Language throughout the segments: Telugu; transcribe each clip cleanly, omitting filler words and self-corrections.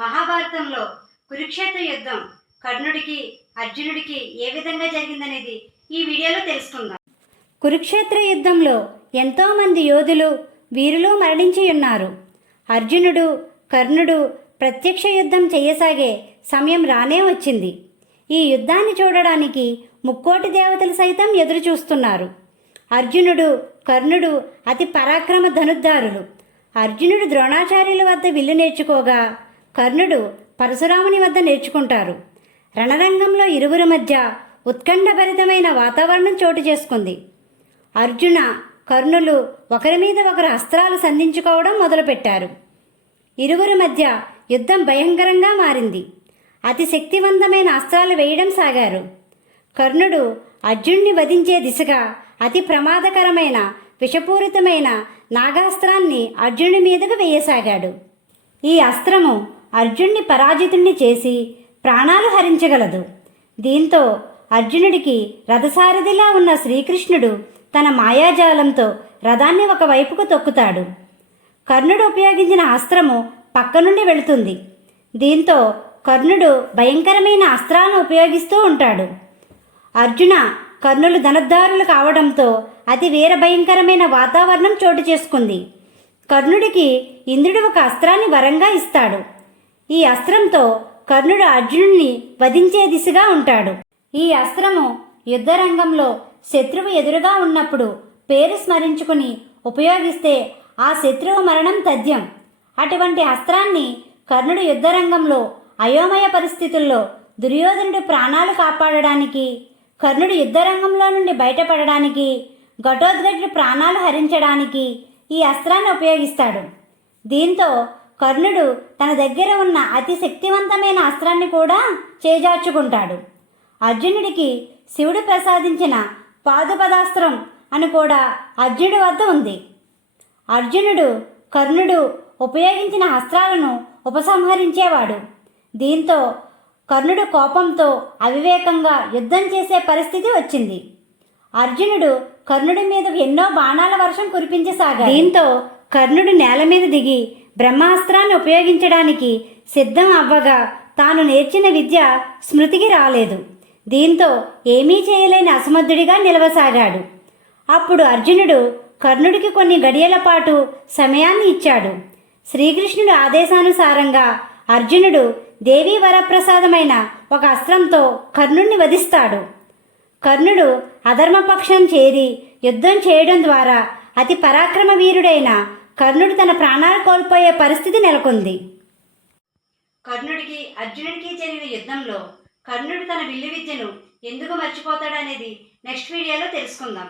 మహాభారతంలో కురుక్షేత్ర యుద్ధం కర్ణుడికి అర్జునుడికి ఏ విధంగా జరిగిందనేది ఈ వీడియోలో తెలుసుకుందాం. కురుక్షేత్ర యుద్ధంలో ఎంతోమంది యోధులు వీరులు మరణించి ఉన్నారు. అర్జునుడు కర్ణుడు ప్రత్యక్ష యుద్ధం చేయసాగే సమయం రానే వచ్చింది. ఈ యుద్ధాన్ని చూడడానికి ముక్కోటి దేవతలు సైతం ఎదురు చూస్తున్నారు. అర్జునుడు కర్ణుడు అతి పరాక్రమ ధనుర్ధారులు. అర్జునుడు ద్రోణాచార్యుల వద్ద విల్లు నేర్చుకోగా కర్ణుడు పరశురాముని వద్ద నేర్చుకుంటారు. రణరంగంలో ఇరువురి మధ్య ఉత్కంఠభరితమైన వాతావరణం చోటు చేసుకుంది. అర్జున కర్ణులు ఒకరి మీద ఒకరు అస్త్రాలు సంధించుకోవడం మొదలుపెట్టారు. ఇరువురి మధ్య యుద్ధం భయంకరంగా మారింది. అతి శక్తివంతమైన అస్త్రాలు వేయడం సాగారు. కర్ణుడు అర్జునుడిని వధించే దిశగా అతి ప్రమాదకరమైన విషపూరితమైన నాగాస్త్రాన్ని అర్జునుడి మీదకు వేయసాగాడు. ఈ అస్త్రము అర్జునుడిని పరాజితుణ్ణి చేసి ప్రాణాలు హరించగలదు. దీంతో అర్జునుడికి రథసారథిలా ఉన్న శ్రీకృష్ణుడు తన మాయాజాలంతో రథాన్ని ఒకవైపుకు తొక్కుతాడు. కర్ణుడు ఉపయోగించిన అస్త్రము పక్క నుండి వెళుతుంది. దీంతో కర్ణుడు భయంకరమైన అస్త్రాలను ఉపయోగిస్తూ ఉంటాడు. అర్జున కర్ణులు ధనుర్ధారులు కావడంతో అతి వీర భయంకరమైన వాతావరణం చోటు చేసుకుంది. కర్ణుడికి ఇంద్రుడు ఒక అస్త్రాన్ని వరంగా ఇస్తాడు. ఈ అస్త్రంతో కర్ణుడు అర్జునుడిని వధించే దిశగా ఉంటాడు. ఈ అస్త్రము యుద్ధరంగంలో శత్రువు ఎదురుగా ఉన్నప్పుడు పేరు స్మరించుకుని ఉపయోగిస్తే ఆ శత్రువు మరణం తథ్యం. అటువంటి అస్త్రాన్ని కర్ణుడు యుద్ధరంగంలో అయోమయ పరిస్థితుల్లో దుర్యోధనుడి ప్రాణాలు కాపాడడానికి, కర్ణుడు యుద్ధరంగంలో నుండి బయటపడడానికి, ఘటోత్కచుడి ప్రాణాలు హరించడానికి ఈ అస్త్రాన్ని ఉపయోగిస్తాడు. దీంతో కర్ణుడు తన దగ్గర ఉన్న అతి శక్తివంతమైన అస్త్రాన్ని కూడా చేజార్చుకుంటాడు. అర్జునుడికి శివుడు ప్రసాదించిన పాదుపదాస్త్రం అని కూడా అర్జునుడి వద్ద ఉంది. అర్జునుడు కర్ణుడు ఉపయోగించిన అస్త్రాలను ఉపసంహరించేవాడు. దీంతో కర్ణుడు కోపంతో అవివేకంగా యుద్ధం చేసే పరిస్థితి వచ్చింది. అర్జునుడు కర్ణుడి మీదకు ఎన్నో బాణాల వర్షం కురిపించసాగాడు. దీంతో కర్ణుడు నేల మీద దిగి బ్రహ్మాస్త్రాన్ని ఉపయోగించడానికి సిద్ధం అవ్వగా తాను నేర్చిన విద్య స్మృతికి రాలేదు. దీంతో ఏమీ చేయలేని అసమర్థుడిగా నిలవసాగాడు. అప్పుడు అర్జునుడు కర్ణుడికి కొన్ని గడియల పాటు సమయాన్ని ఇచ్చాడు. శ్రీకృష్ణుడి ఆదేశానుసారంగా అర్జునుడు దేవీ వరప్రసాదమైన ఒక అస్త్రంతో కర్ణుడిని వధిస్తాడు. కర్ణుడు అధర్మపక్షం చేరి యుద్ధం చేయడం ద్వారా అతి పరాక్రమ వీరుడైన కర్ణుడు తన ప్రాణాలు కోల్పోయే పరిస్థితి నెలకొంది. కర్ణుడికి అర్జునుడికి జరిగిన యుద్ధంలో కర్ణుడు తన విల్లు విద్యను ఎందుకు మర్చిపోతాడనేది నెక్స్ట్ వీడియోలో తెలుసుకుందాం.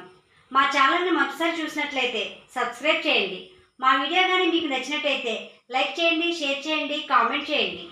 మా ఛానల్ని మొదటిసారి చూసినట్లయితే సబ్స్క్రైబ్ చేయండి. మా వీడియో కానీ మీకు నచ్చినట్లయితే లైక్ చేయండి, షేర్ చేయండి, కామెంట్ చేయండి.